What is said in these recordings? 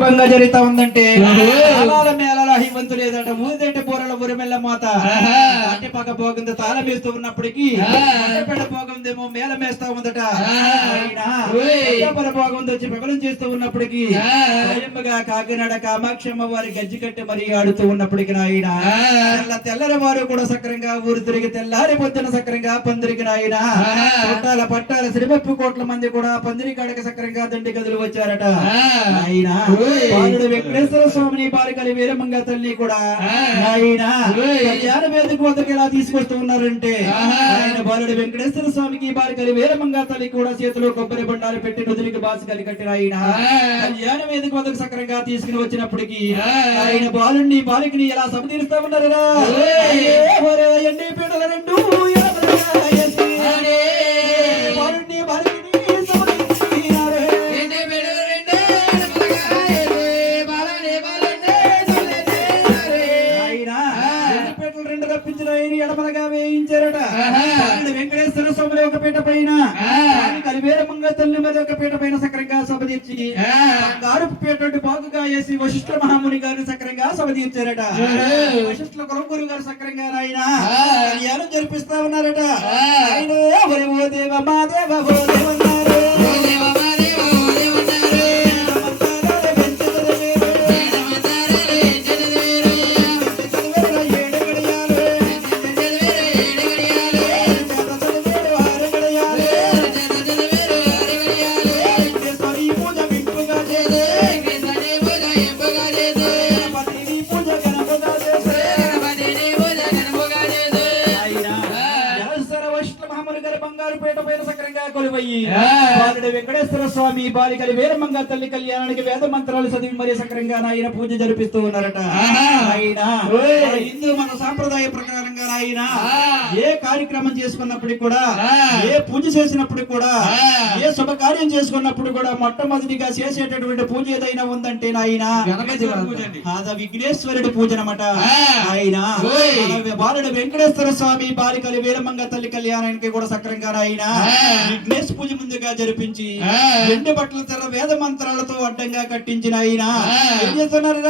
జరుగుతా ఉందంటే మేళాల హిమంతు లేదట ఊదంటే బోరల ఉరిమెల్ల మాత అట్టి పక్క పోగింది తాళం వేస్తూ ఉన్నప్పటికీ పెడ పోగందేమో మేళ వేస్తా ఉందట పోగంది వచ్చి పెబలం చేస్తూ ఉన్నప్పటికీ స్వయంగా కాకినాడ కామాక్షమ్మ వారి గజ్జి కట్టి మరీ ఆడుతూ ఉన్నప్పటికీ నాయన తెల్లరి వారు కూడా సక్రంగా ఊరు తిరిగి తెల్లారి పొద్దున సక్రంగా పందిరికి నాయన పట్టాల పట్టాల శ్రీమప్పు కోట్ల మంది కూడా పందిరి కాడక సక్రంగా దండి గదులు వచ్చారట ఆయన బాలుడు వెంకటేశ్వర స్వామిని బాలికలి వీరమంగ తల్లి కూడా ఆయన కళ్యాణ వేదిక వద్దకు ఎలా తీసుకొస్తూ ఉన్నారంటే ఆయన బాలుడు వెంకటేశ్వర స్వామికి బాలికలి వీరమంగ తల్లి కూడా చేతిలో కొబ్బరి బండాలు పెట్టి నుదురికి బాసికలి కట్టిన ఆయన కళ్యాణ వేదిక వద్దకు సక్రంగా తీసుకుని వచ్చినప్పటికీ ఆయన బాలుడిని బాలికని ఎలా సమతీరుస్తా ఉన్నారా ఎన్ని పీటల రెండు బాలుడిని బాలికని ఎడమలగా వేయించారట వెంకటేశ్వర స్వామి ఒక పీట పైన కలివేరమంగ తల్లి మీద ఒక పీట పైన సక్రంగా సభ తీర్చి గారు పీట బాగుగా వేసి వశిష్ఠ మహాముని గారిని సక్రంగా సభ తీర్చారట వశిష్ఠ కులంగురు గారు సక్రంగా ఆయన కళ్యాణం జరిపిస్తా ఉన్నారట ఆయన ఓ దేవ మా దేవ ఓ దేవన్నారు వెంకటేశ్వర స్వామి బాలికలి వీరమంగ తల్లి కళ్యాణానికి వేద మంత్రాలు చదివి మరి సక్రంగా ఆయన పూజ జరిపిస్తూ ఉన్నారట ఆయన హిందూ మన సాంప్రదాయ ప్రకారంగా ఆయన ఏ కార్యక్రమం చేసుకున్నప్పటికి కూడా ఏ పూజ చేసినప్పుడు కూడా ఏ శుభకార్యం చేసుకున్నప్పుడు కూడా మొట్టమొదటిగా చేసేటటువంటి పూజ ఏదైనా ఉందంటే ఆయన విఘ్నేశ్వరుడి పూజ అనమాట ఆయన బాలుడు వెంకటేశ్వర స్వామి బాలికలి వీరమంగ తల్లి కళ్యాణానికి కూడా సక్రంగా ఆయన విఘ్నేశ్వర పూజ ముందుగా జరిపించి వెండి బట్టల తెర వేద మంత్రాలతో అడ్డంగా కట్టించిన ఆయన ఏం చేస్తున్నారు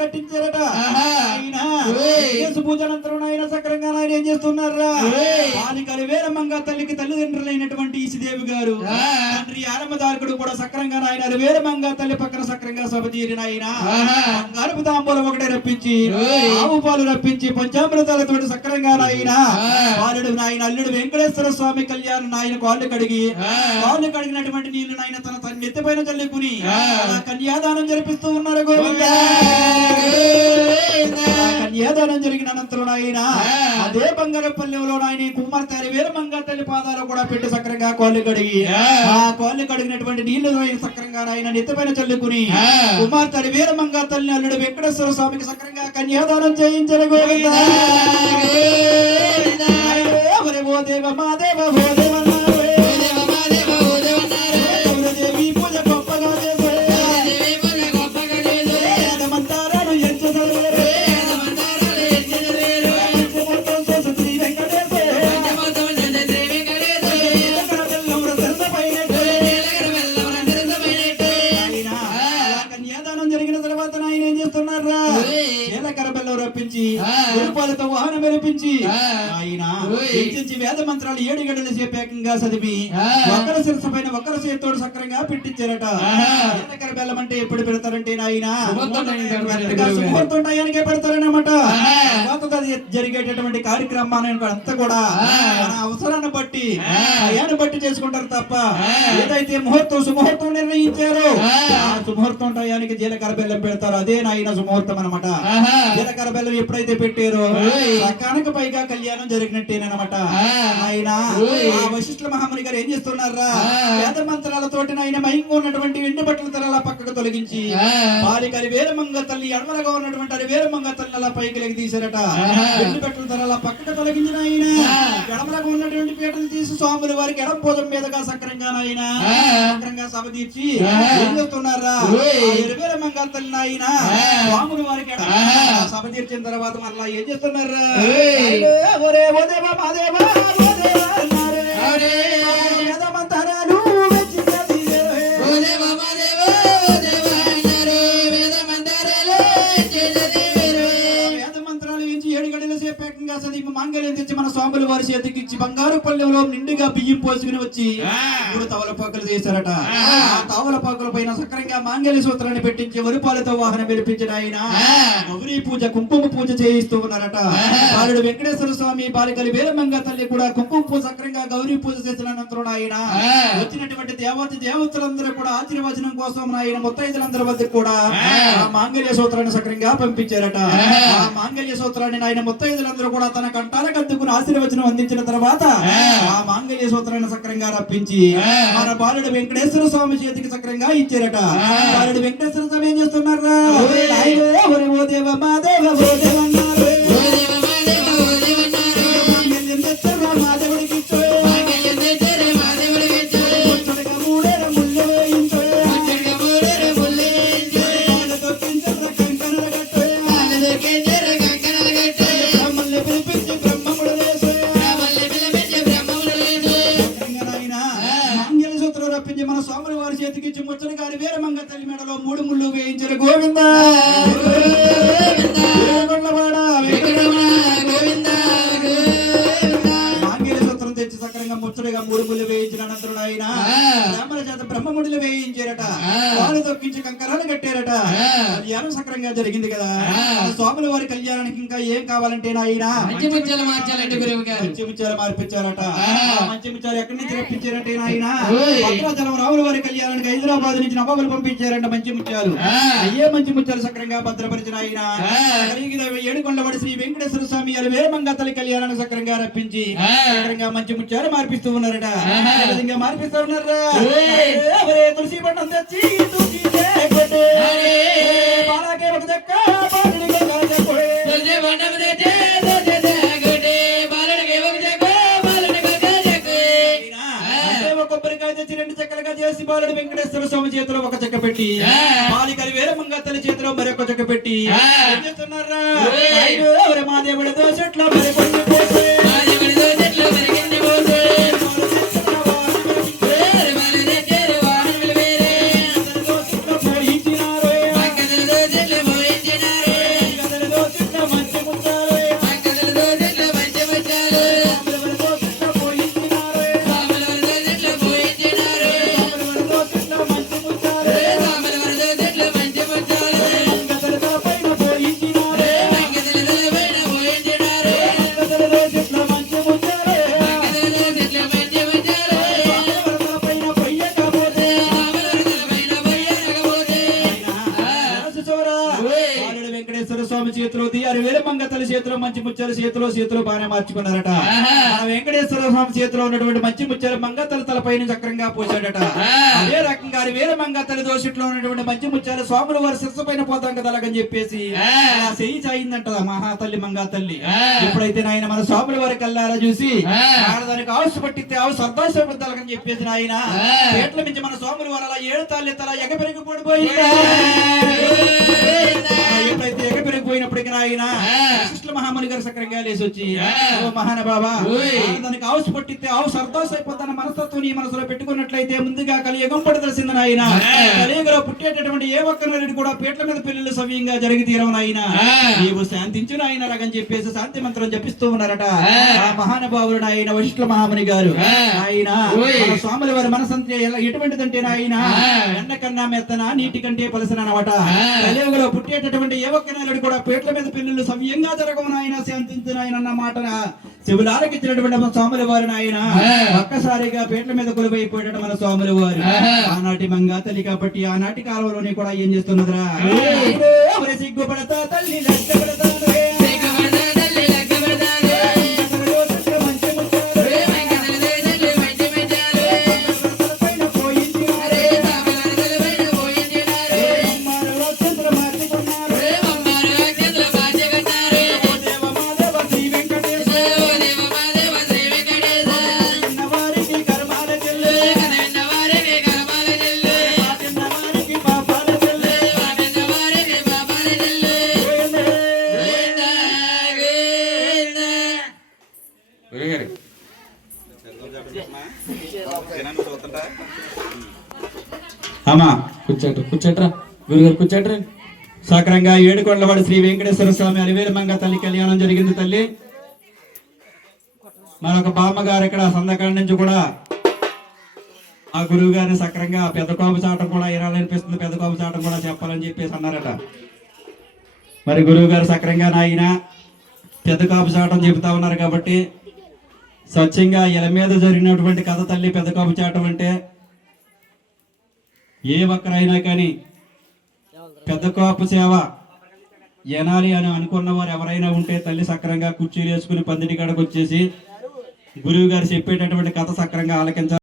కట్టించారట పూజనంతరం ఆయన సక్రంగా ఆయన ఏం చేస్తున్నారా బాలికలి వీరమంగ తల్లికి తల్లిదండ్రులైనటువంటి ఈశదేవి గారు తండ్రి ఆరంభదారకుడు కూడా సక్రంగా ఆయన వీరమంగ తల్లి పక్కన సక్రంగా సభ తీరిన ఆయన బంగారపు తాంబూలం ఒకటే రప్పించి ఆవు పాలు రప్పించి పంచామృతాలతో సక్రంగా ఆయన బాలుడు నాయన అల్లుడు వెంకటేశ్వర స్వామి కళ్యాణం ఆయన కాళ్ళు కడిగినటువంటి నీళ్లు నాయన తన నెత్తిపైన చల్లుకుని కన్యాదానం జరిపిస్తూ ఉన్నారు గోవింద కన్యాదానం జరిగిన అనంతరం ఆయన అదే బంగారపల్లెంలో ఆయన కుమార్తె వీరమంగ తల్లి పాదాలు కూడా పెట్టి సక్రంగా కాళ్ళు కడిగి ఆ కాళ్ళు కడిగినటువంటి నీళ్లు సక్రంగా ఆయన నెత్తిపైన చల్లుకుని కుమార్తె వీరమంగ తల్లి అల్లుడు వెంకటేశ్వర స్వామికి సక్రంగా కన్యాదానం చేయించారు గోవింద ఓ దేవ మా దేవ ఓ దేవన్నారు రూపాయలతో వాహనం మెరిపించి ఆయన వేద మంత్రాలు 7 గంటలు సేపేకంగా చదివి ఒకరి శిరస పైన ఒకరి చేతితోడు సక్రంగా పెట్టించారట జీలకర్ర బెల్లం అంటే ఎప్పుడు పెడతారంటే ఆయన ముహూర్తం టయానికే పెడతారనమాట జరిగేటటువంటి కార్యక్రమాన్ని అంతా కూడా మన అవసరాన్ని బట్టి టయాన్ని బట్టి చేసుకుంటారు తప్ప ఏదైతే ముహూర్తం సుముహూర్తం నిర్ణయించారో ఆ సుముహూర్తం టయానికి జీలకర్ర బెల్లం పెడతారు అదే నాయన సుముహూర్తం అనమాట జీలకర్ర బెల్లం ఎప్పుడైతే పెట్టారో సకానికి పైగా కళ్యాణం జరిగినట్టేనమాట ఆయన ఆ వశిష్ఠ మహాముని గారు ఏం చేస్తున్నారా వేద మంత్రాలతోటి ఆయన మైంగా ఉన్నటువంటి ఎండు బట్టల తల పక్కకు తొలగించి బాలికలి వీరమంగ తల్లి ఎడమలగా ఉన్నటువంటి అది వీరమంగ తల్లి అలా పైకి లెగి తీశారట. ఎండు బట్టల తల పక్కకు తొలగించిన ఆయన ఎడమలగా ఉన్నటువంటి పీటలు తీసి స్వాముల వారికి ఎడం భోజం మీదగా సక్రంగా ఆయన సక్రంగా సభ తీర్చి ఏం చేస్తున్నారా వీరమంగ తల్లి ఆయన స్వాముల వారికి సభ తీర్చిన తర్వాత మళ్ళా ఏం చేస్తున్నారా ఒరే ఓ దేవా మా దేవా ఓ దేవా అన్నారే వేద మంత్రాలు వెచ్చి చదివే ఓ దేవా మా దేవా ఓ దేవా అన్నారే వేద మంత్రాలు వెచ్చి చదివే వేద మంత్రాలు ఏంచి 7 గంటల సేపు ఏకంగా చదివి మాంగళ్యం తెచ్చి మన స్వాముల వారి చేతికి ఇచ్చి బంగారు పళ్ళెంలో నిండుగా బియ్యం పోసుకుని వచ్చి 3 తవలపాకులు చేశారట. ఆ తవలపాకుల పైన సక్రంగా మాంగళ్య సూత్రాన్ని పెట్టించి వరిపాలతో వాహనం విడిపించిన ఆయన గౌరీ పూజ కుంకుమ పూజ చేయిస్తూ ఉన్నారట. బాలుడు వెంకటేశ్వర స్వామి బాలికలి వీరమంగ తల్లి కూడా కుంకుమ పూజ సక్రంగా గౌరీ పూజ చేసిన అనంతరం ఆయన వచ్చినటువంటి దేవతలందరూ కూడా ఆశీర్వచనం కోసం ఆయన ముత్తైదులందరి వద్ద కూడా ఆ మాంగళ్య సూత్రాన్ని సక్రంగా పంపించారట. ఆ మాంగళ్య సూత్రాన్ని ఆయన ముత్తైదులందరూ కూడా తన కంటాలకు అద్దుకుని ఆశీర్వచనం అందించిన తర్వాత ఆ మాంగళ్య సూత్రాన్ని సక్రంగా రప్పించి మన బాలుడు వెంకటేశ్వర స్వామి చేతికి సక్రంగా ఇచ్చారట. బాలుడు వెంకటేశ్వర స్వామి ఏం చేస్తున్నారా ఓ దేవ మా దేవ ఓ దేవ అన్నారు మన స్వాముల వారి చేతికి ఇచ్చి ముచ్చట గారి వీరమంగ తల్లి మెడలో 3 ముళ్ళు వేయించారు. గోవింద ముచ్చటగా 3 ముళ్ళు వేయించిన అనంతరం ఆయన బ్రాహ్మణ చేత బ్రహ్మముడిలు వేయించారట. వాళ్ళు తొక్కించి కంకరాలు కట్టారట. కళ్యాణం సక్రంగా జరిగింది కదా. స్వాముల వారి కళ్యాణానికి ఇంకా ఏం కావాలంటే ఆయన మంచి ముత్యాలు మార్పించారట. మంచి ముత్యాలు ఎక్కడి నుంచి రప్పించారంటే ఆయన భద్రాచలం రాముల వారి కళ్యాణానికి హైదరాబాద్ నుంచి నవాబులు పంపించారంట. మంచి ముత్యాలు అయ్యే మంచి ముత్యాలు సక్రంగా భద్రపరిచిన ఆయన 7 కొండవాడి శ్రీ వెంకటేశ్వర స్వామి వీరమంగ తల్లి కళ్యాణానికి సక్రంగా రప్పించి సక్రంగా మంచి ముత్యాలు మార్పిస్తూ ఉన్నారట. ఇంకా మార్పిస్తూ ఉన్నారా తులసి పట్టం తెచ్చి బాలాకే ఒక చెక్క కొబ్బరికాయ తెచ్చి 2 చెక్కలుగా చేసి బాలుడు వెంకటేశ్వర స్వామి చేతిలో ఒక చెక్క పెట్టి బాలికలి వీరమంగ తల్లి చేతిలో మరొక చెక్క పెట్టి ఏం చేస్తున్నారా మా దేవుడి దోషట్లా మరి కొన్ని పోతే చేతిలో వీరమంగ తల్లి చేతిలో మంచి ముత్యాలు చేతిలో బాగా మార్చుకున్నారట. వెంకటేశ్వర స్వామి చేతిలో ఉన్నటువంటి మంచి ముత్యాలు మంగతల తలపైన చక్రంగా పోసాడట. అదే రకంగా వీరమంగ తల్లి దోషిట్లో ఉన్నటువంటి మంచి ముత్యాలు స్వాముల వారి శిరస్సు పైన పోతాం కదా అలాగని చెప్పేసి చెయ్యి చాయిందంట మహాతల్లి మంగా తల్లి. ఎప్పుడైతే ఆయన మన స్వాముల వారి కల్లారా చూసి దానికి ఆవుసు పట్టితే ఆవు సర్దాశని చెప్పేసి ఆయన పేట్ల నుంచి మన స్వాముల వారు అలా 7 తాళ్ళు తల ఎగపెరిగి పడిపోయింది. ఎప్పుడైతే ఎగపెరిగిపోయినప్పటికీ ఆయన వశిష్ఠ మహాముని గారు సక్రంగా లేచి వచ్చి మహానుభావా దానికి ఆవుసు పట్టితే ఆవు సర్దాస్ అయిపోతాన మనస్తత్వం నీ మనసులో పెట్టుకున్నట్లయితే ముందుగా కలియుగం పడదలసిందని ఆయన కలియుగలో పుట్టేటటువంటి ఏ ఒక్కరిని కూడా పీటల మీద పెళ్లిళ్ళు సవ్యంగా జరిగి తీరవని ఆయన నీవు శాంతించును ఆయన అలాగని చెప్పేసి శాంతి మంత్రం జపిస్తూ ఉన్నారట. ఆ మహానుభావుడు ఆయన వశిష్ఠ మహాముని గారు ఆయన స్వాముల వారి మనసంతే ఎటువంటిదంటే ఆయన ఎండ కన్నా మెత్తన నీటి కంటే పలసన అనమాట. కలియుగలో పుట్టేటటువంటి ఏ ఒక్కరిని కూడా పీటల మీద పెళ్లిళ్ళు సవ్యంగా జరగవని ఆయన శాంతించిన ఆయన అన్న మాట శివులారికి ఇచ్చినటువంటి స్వాముల వారిని ఆయన ఒక్కసారిగా పీటల మీద కొలువైపోయేట మన స్వాముల వారు ఆనాటి మంగా తల్లి కాబట్టి ఆనాటి కాలంలోనే కూడా ఏం చేస్తున్నదిరా సిగ్గుపడతా తల్లి లెక్క అమ్మా కూర్చోట్రా గురుగారు కూర్చోట్రా. సక్రంగా ఏడుకొండలవాడి శ్రీ వెంకటేశ్వర స్వామి అలివేలు మంగ తల్లి కళ్యాణం జరిగింది తల్లి. మరొక బామ్మగారు ఇక్కడ సందకాడి నుంచి కూడా ఆ గురువు గారిని సక్రంగా పెద్ద కోప చాటం కూడా వినాలనిపిస్తుంది, పెద్ద కోప చాటం కూడా చెప్పాలని చెప్పేసి అన్నారట. మరి గురువు గారు సక్రంగా నాయన పెద్ద కాపు చాటం చెబుతా ఉన్నారు కాబట్టి స్వచ్ఛంగా ఇల మీద జరిగినటువంటి కథ తల్లి పెద్ద కాపు చాటం అంటే ఏ ఒక్కరైనా కానీ పెద్ద కాపు సేవ ఎనాలి అని అనుకున్న వారు ఎవరైనా ఉంటే తల్లి సక్రంగా కుర్చీలు వేసుకుని పందిటి కాడకు వచ్చేసి గురువు గారు చెప్పేటటువంటి కథ సక్రంగా ఆలకించాలి.